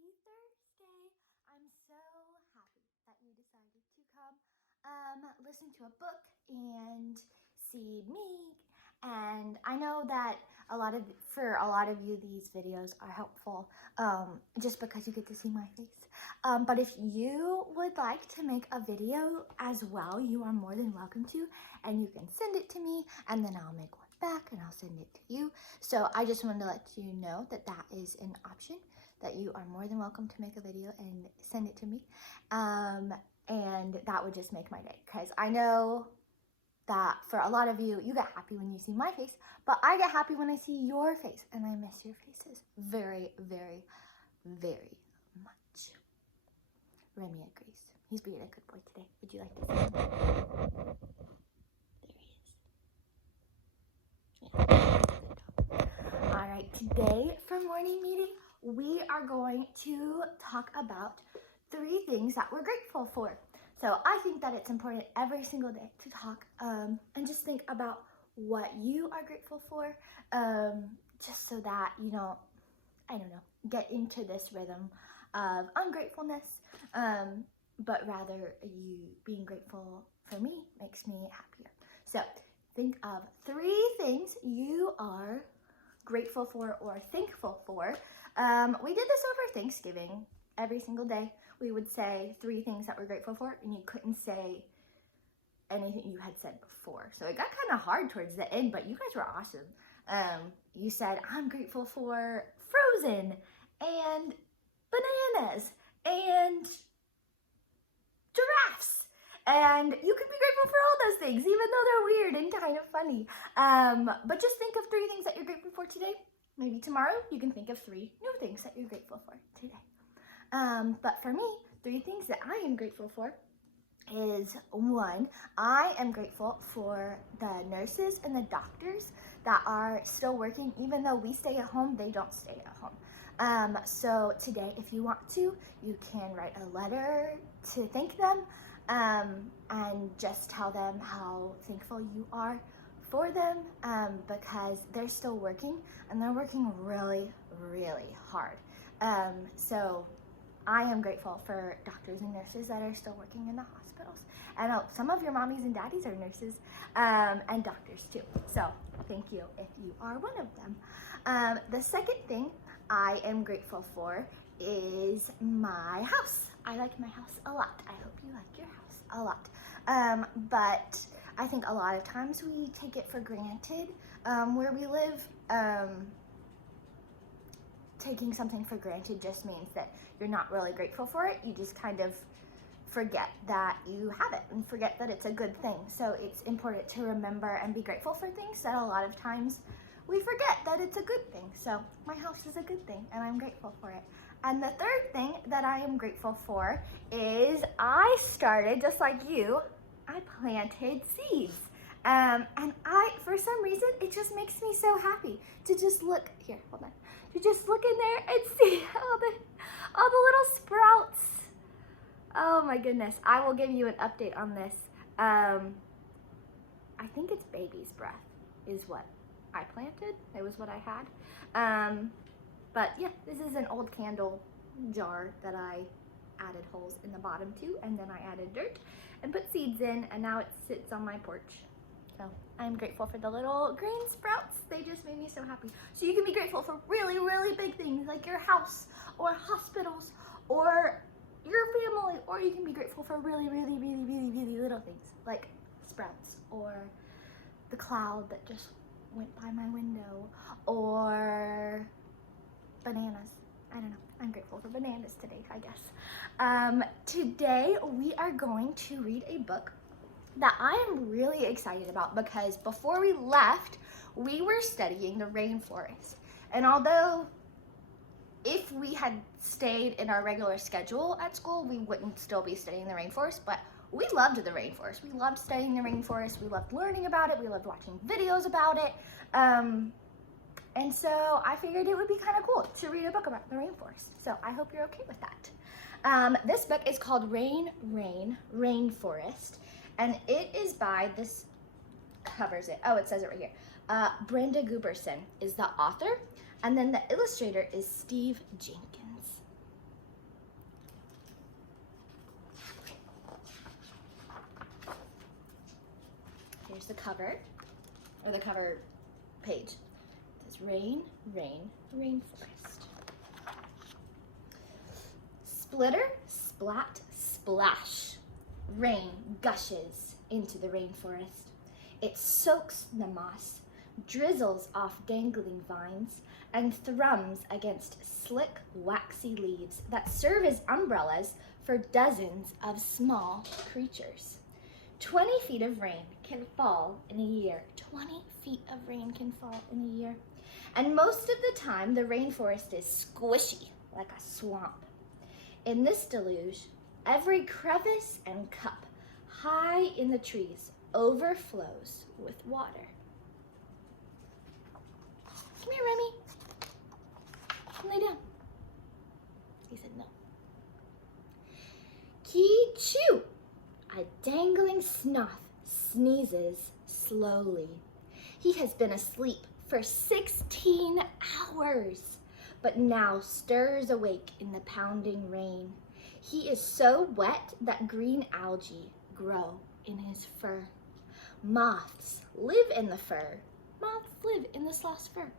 Happy Thursday. I'm so happy that you decided to come listen to a book and see me. And I know that for a lot of you these videos are helpful just because you get to see my face. But if you would like to make a video as well, you are more than welcome to, and you can send it to me and then I'll make one back and I'll send it to you. So I just wanted to let you know that that is an option, that you are more than welcome to make a video and send it to me. And that would just make my day, because I know that for a lot of you, you get happy when you see my face, but I get happy when I see your face, and I miss your faces very, very, very much. Remy agrees. He's being a good boy today. Would you like to see him? There he is. Yeah. All right, today for morning meeting, we are going to talk about 3 things that we're grateful for. So I think that it's important every single day to talk and just think about what you are grateful for, just so that you don't, get into this rhythm of ungratefulness, but rather you being grateful for me makes me happier. So think of 3 things you are grateful for or thankful for. We did this over Thanksgiving. Every single day we would say 3 things that we're grateful for, and you couldn't say anything you had said before. So it got kind of hard towards the end, but you guys were awesome. You said, I'm grateful for Frozen and bananas and giraffes. And you can be grateful for all those things, even though they're weird and kind of funny. But just think of 3 things that you're grateful for today. Maybe tomorrow you can think of 3 new things that you're grateful for today. But for me, 3 things that I am grateful for is 1, I am grateful for the nurses and the doctors that are still working. Even though we stay at home, they don't stay at home. So today, if you want to, you can write a letter to thank them, and just tell them how thankful you are for them, because they're still working and they're working really, really hard. So I am grateful for doctors and nurses that are still working in the hospitals. I know some of your mommies and daddies are nurses and doctors too. So thank you if you are one of them. The second thing I am grateful for is my house. I like my house a lot. I hope you like your house a lot. But I think a lot of times we take it for granted where we live. Taking something for granted just means that you're not really grateful for it. You just kind of forget that you have it and forget that it's a good thing. So it's important to remember and be grateful for things that a lot of times we forget that it's a good thing. So my house is a good thing and I'm grateful for it. And the third thing that I am grateful for is I started, just like you, I planted seeds. And for some reason, it just makes me so happy to just look, here, hold on, to just look in there and see all the little sprouts. Oh my goodness, I will give you an update on this. I think it's baby's breath is what I planted. It was what I had. But yeah, this is an old candle jar that I added holes in the bottom to, and then I added dirt and put seeds in, and now it sits on my porch. So I'm grateful for the little green sprouts. They just made me so happy. So you can be grateful for really, really big things like your house or hospitals or your family, or you can be grateful for really, really, really, really, really little things like sprouts or the cloud that just went by my window or bananas. I don't know. I'm grateful for bananas today, I guess. Today we are going to read a book that I am really excited about, because before we left, we were studying the rainforest. And although if we had stayed in our regular schedule at school, we wouldn't still be studying the rainforest, but we loved the rainforest. We loved studying the rainforest. We loved learning about it. We loved watching videos about it. And so I figured it would be kind of cool to read a book about the rainforest. So I hope you're okay with that. This book is called Rainforest. And it is by, this covers it. Oh, it says it right here. Brenda Guberson is the author. And then the illustrator is Steve Jenkins. here's the cover, or the cover page. It says rain, rain, rainforest. Splitter, splat, splash. Rain gushes into the rainforest. It soaks the moss, drizzles off dangling vines, and thrums against slick, waxy leaves that serve as umbrellas for dozens of small creatures. 20 feet of rain can fall in a year. 20 feet of rain can fall in a year. And most of the time, the rainforest is squishy, like a swamp. In this deluge, every crevice and cup high in the trees overflows with water. Come here, Remy. Lay down. He said no. Kee-choo! A dangling snoth sneezes slowly. He has been asleep for 16 hours, but now stirs awake in the pounding rain. He is so wet that green algae grow in his fur. Moths live in the fur. Moths live in the sloth's fur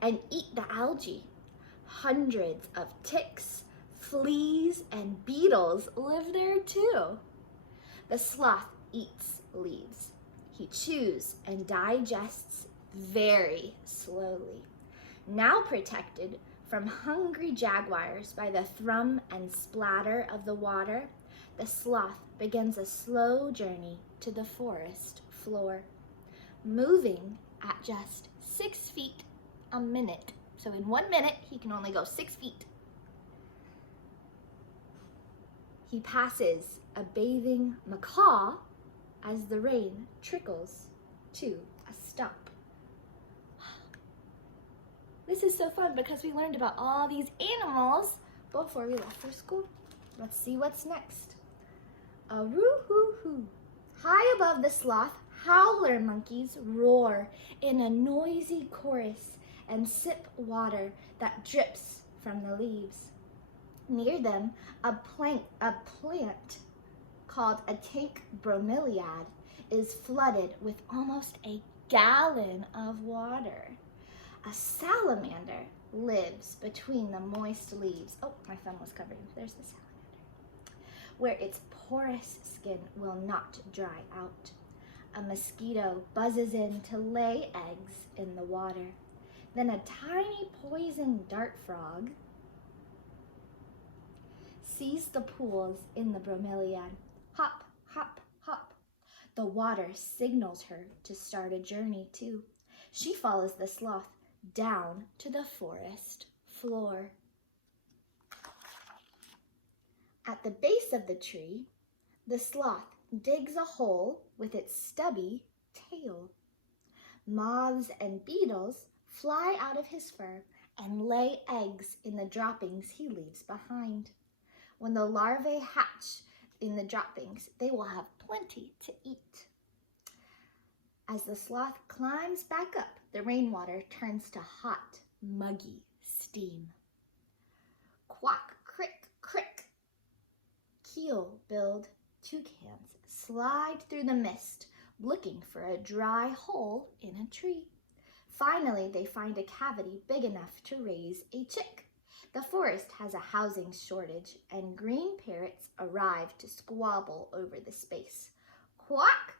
and eat the algae. Hundreds of ticks, fleas, and beetles live there too. The sloth eats leaves. He chews and digests very slowly. Now protected from hungry jaguars by the thrum and splatter of the water, the sloth begins a slow journey to the forest floor, moving at just 6 feet a minute. So in 1 minute, he can only go 6 feet. He passes a bathing macaw as the rain trickles to a stop. This is so fun because we learned about all these animals before we left for school. Let's see what's next. A-roo-hoo-hoo. High above the sloth, howler monkeys roar in a noisy chorus and sip water that drips from the leaves. Near them, a plant called a tank bromeliad is flooded with almost a gallon of water. A salamander lives between the moist leaves. Oh, my thumb was covered. There's the salamander. Where its porous skin will not dry out. A mosquito buzzes in to lay eggs in the water. Then a tiny poison dart frog sees the pools in the bromeliad. Hop, hop, hop. The water signals her to start a journey too. She follows the sloth down to the forest floor. At the base of the tree, the sloth digs a hole with its stubby tail. Moths and beetles fly out of his fur and lay eggs in the droppings he leaves behind. When the larvae hatch in the droppings, they will have plenty to eat. As the sloth climbs back up, the rainwater turns to hot, muggy steam. Quack, crick, crick. Keel-billed toucans slide through the mist, looking for a dry hole in a tree. Finally, they find a cavity big enough to raise a chick. The forest has a housing shortage, and green parrots arrive to squabble over the space. Quack!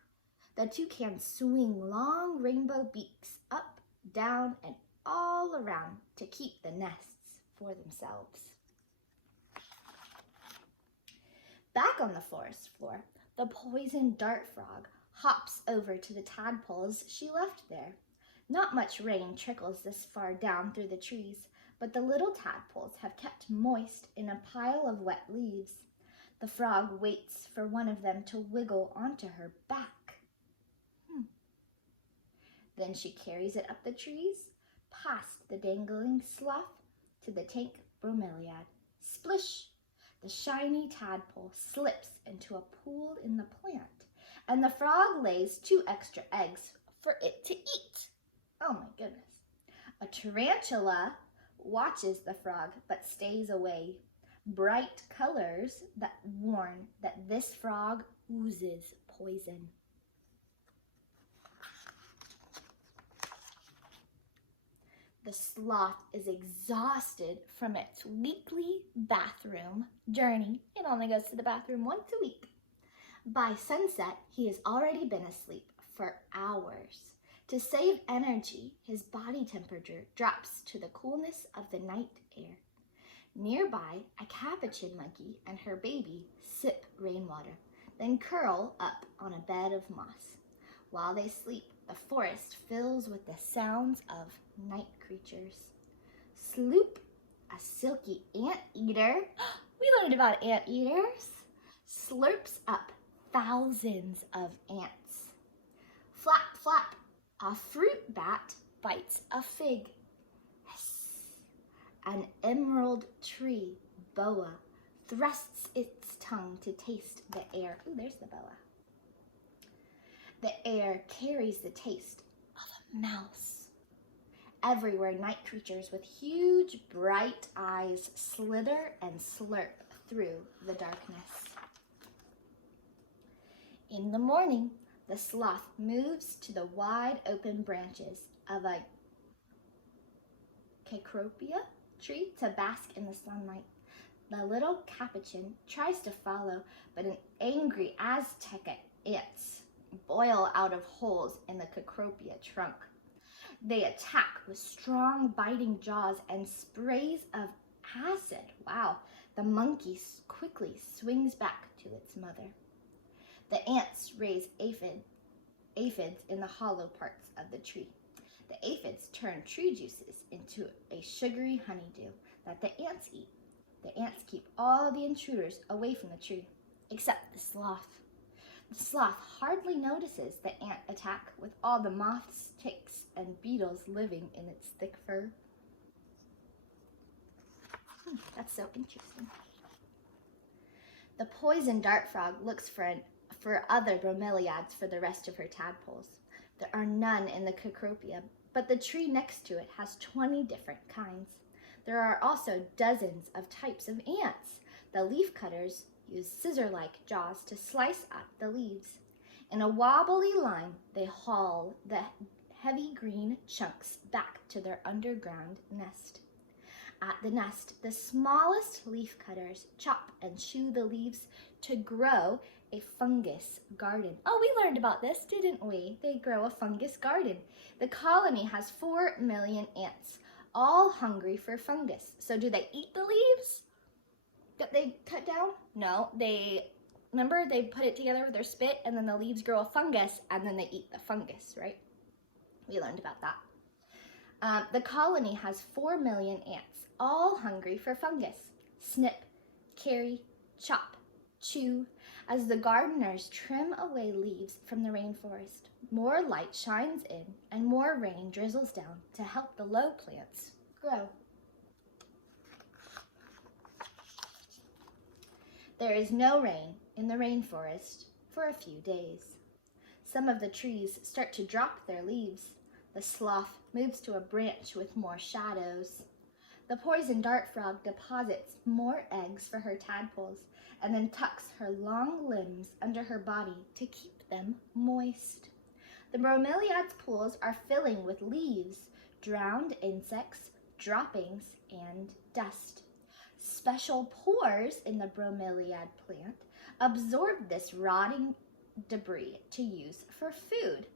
The toucans swing long rainbow beaks up, down, and all around to keep the nests for themselves. Back on the forest floor, the poison dart frog hops over to the tadpoles she left there. Not much rain trickles this far down through the trees, but the little tadpoles have kept moist in a pile of wet leaves. The frog waits for one of them to wiggle onto her back. Then she carries it up the trees, past the dangling sloth, to the tank bromeliad. Splish! The shiny tadpole slips into a pool in the plant, and the frog lays 2 extra eggs for it to eat. Oh my goodness. A tarantula watches the frog but stays away. Bright colors that warn that this frog oozes poison. The sloth is exhausted from its weekly bathroom journey. It only goes to the bathroom once a week. By sunset, he has already been asleep for hours. To save energy, his body temperature drops to the coolness of the night air. Nearby, a capuchin monkey and her baby sip rainwater, then curl up on a bed of moss. While they sleep, the forest fills with the sounds of night creatures. Sloop, a silky anteater, we learned about anteaters, slurps up thousands of ants. Flap, flap, a fruit bat bites a fig. An emerald tree boa thrusts its tongue to taste the air. Ooh, there's the boa. The air carries the taste of a mouse. Everywhere, night creatures with huge, bright eyes slither and slurp through the darkness. In the morning, the sloth moves to the wide open branches of a cecropia tree to bask in the sunlight. The little capuchin tries to follow, but an angry Azteca ants boil out of holes in the cecropia trunk. They attack with strong biting jaws and sprays of acid. Wow. The monkey quickly swings back to its mother. The ants raise aphids in the hollow parts of the tree. The aphids turn tree juices into a sugary honeydew that the ants eat. The ants keep all the intruders away from the tree, except the sloth. The sloth hardly notices the ant attack with all the moths, ticks, and beetles living in its thick fur. That's so interesting. The poison dart frog looks for other bromeliads for the rest of her tadpoles. There are none in the cecropia, but the tree next to it has 20 different kinds. There are also dozens of types of ants. The leafcutters use scissor-like jaws to slice up the leaves. In a wobbly line, they haul the heavy green chunks back to their underground nest. At the nest, the smallest leafcutters chop and chew the leaves to grow a fungus garden. Oh, we learned about this, didn't we? They grow a fungus garden. The colony has 4 million ants, all hungry for fungus. So do they eat the leaves that they cut down? No, remember they put it together with their spit and then the leaves grow a fungus and then they eat the fungus, right? We learned about that. The colony has 4 million ants, all hungry for fungus. Snip, carry, chop, chew. As the gardeners trim away leaves from the rainforest, more light shines in and more rain drizzles down to help the low plants grow. There is no rain in the rainforest for a few days. Some of the trees start to drop their leaves. The sloth moves to a branch with more shadows. The poison dart frog deposits more eggs for her tadpoles and then tucks her long limbs under her body to keep them moist. The bromeliad's pools are filling with leaves, drowned insects, droppings, and dust. Special pores in the bromeliad plant absorb this rotting debris to use for food.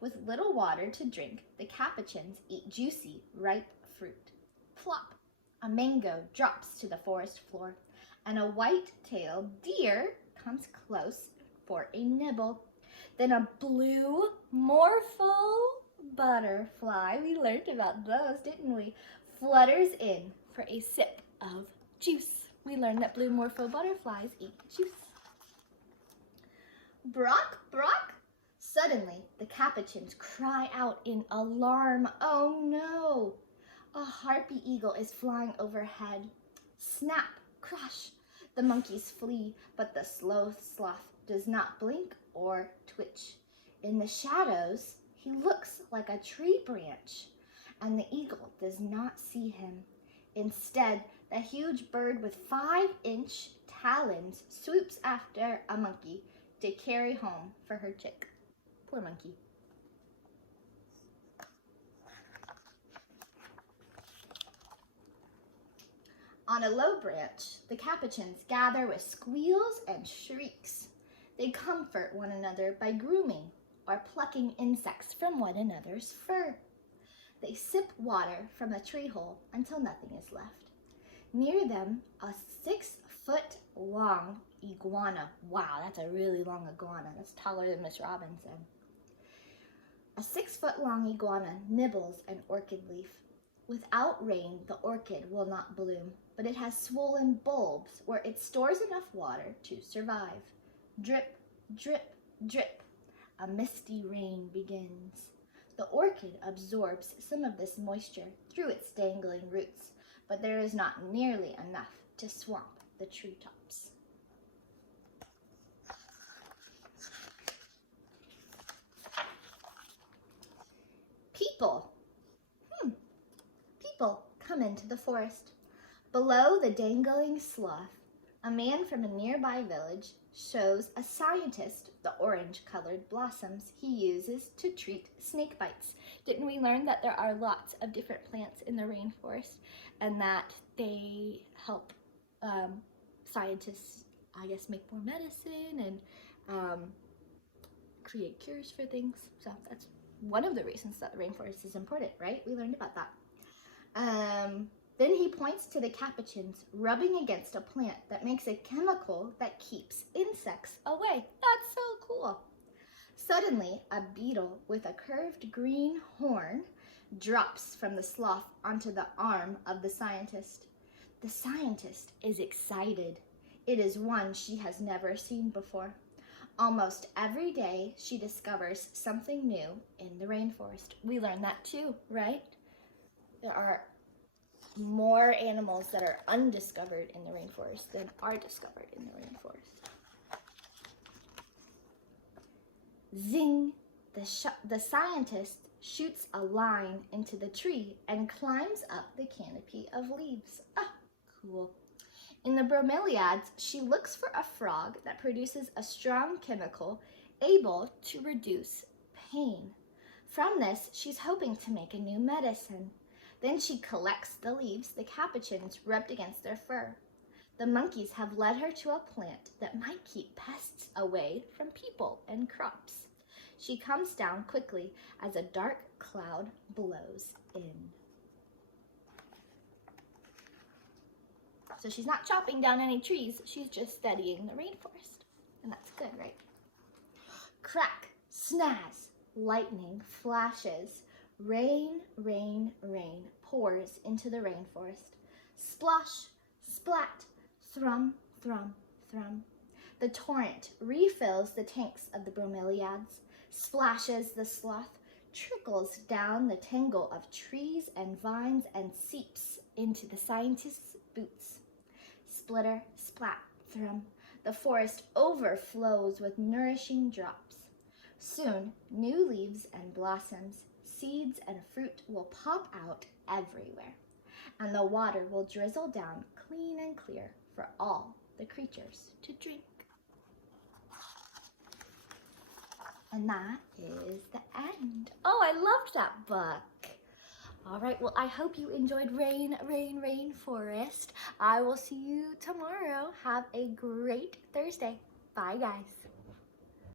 With little water to drink, the capuchins eat juicy, ripe fruit. Plop! A mango drops to the forest floor, and a white-tailed deer comes close for a nibble. Then a blue morpho butterfly, we learned about those, didn't we, flutters in for a sip of juice. We learned that blue morpho butterflies eat juice. Brock, Brock! Suddenly, the capuchins cry out in alarm. Oh no! A harpy eagle is flying overhead. Snap, crash! The monkeys flee, but the sloth does not blink or twitch. In the shadows, he looks like a tree branch, and the eagle does not see him. Instead, the huge bird with 5-inch talons swoops after a monkey to carry home for her chick. Poor monkey. On a low branch, the capuchins gather with squeals and shrieks. They comfort one another by grooming or plucking insects from one another's fur. They sip water from the tree hole until nothing is left. Near them, a 6-foot-long iguana. Wow, that's a really long iguana. That's taller than Miss Robinson. A 6-foot-long iguana nibbles an orchid leaf. Without rain, the orchid will not bloom, but it has swollen bulbs where it stores enough water to survive. Drip, drip, drip. A misty rain begins. The orchid absorbs some of this moisture through its dangling roots, but there is not nearly enough to swamp the treetops. People. People come into the forest. Below the dangling sloth, a man from a nearby village shows a scientist the orange-colored blossoms he uses to treat snake bites. Didn't we learn that there are lots of different plants in the rainforest and that they help scientists, I guess, make more medicine and create cures for things? So that's one of the reasons that the rainforest is important, right? We learned about that. Then he points to the capuchins rubbing against a plant that makes a chemical that keeps insects away. That's so cool. Suddenly, a beetle with a curved green horn drops from the sloth onto the arm of the scientist. The scientist is excited. It is one she has never seen before. Almost every day, she discovers something new in the rainforest. We learned that too, right? There are more animals that are undiscovered in the rainforest than are discovered in the rainforest. Zing! The scientist shoots a line into the tree and climbs up the canopy of leaves. Ah, cool. In the bromeliads, she looks for a frog that produces a strong chemical able to reduce pain. From this, she's hoping to make a new medicine. Then she collects the leaves the capuchins rubbed against their fur. The monkeys have led her to a plant that might keep pests away from people and crops. She comes down quickly as a dark cloud blows in. So she's not chopping down any trees, she's just studying the rainforest. And that's good, right? Crack, snaz, lightning flashes. Rain, rain, rain pours into the rainforest. Splosh, splat, thrum, thrum, thrum. The torrent refills the tanks of the bromeliads, splashes the sloth, trickles down the tangle of trees and vines and seeps into the scientist's boots. Splitter, splat, thrum. The forest overflows with nourishing drops. Soon, new leaves and blossoms, seeds and fruit will pop out everywhere, and the water will drizzle down clean and clear for all the creatures to drink. And that is the end. Oh, I loved that book. All right, well, I hope you enjoyed Rainforest. I will see you tomorrow. Have a great Thursday. Bye, guys.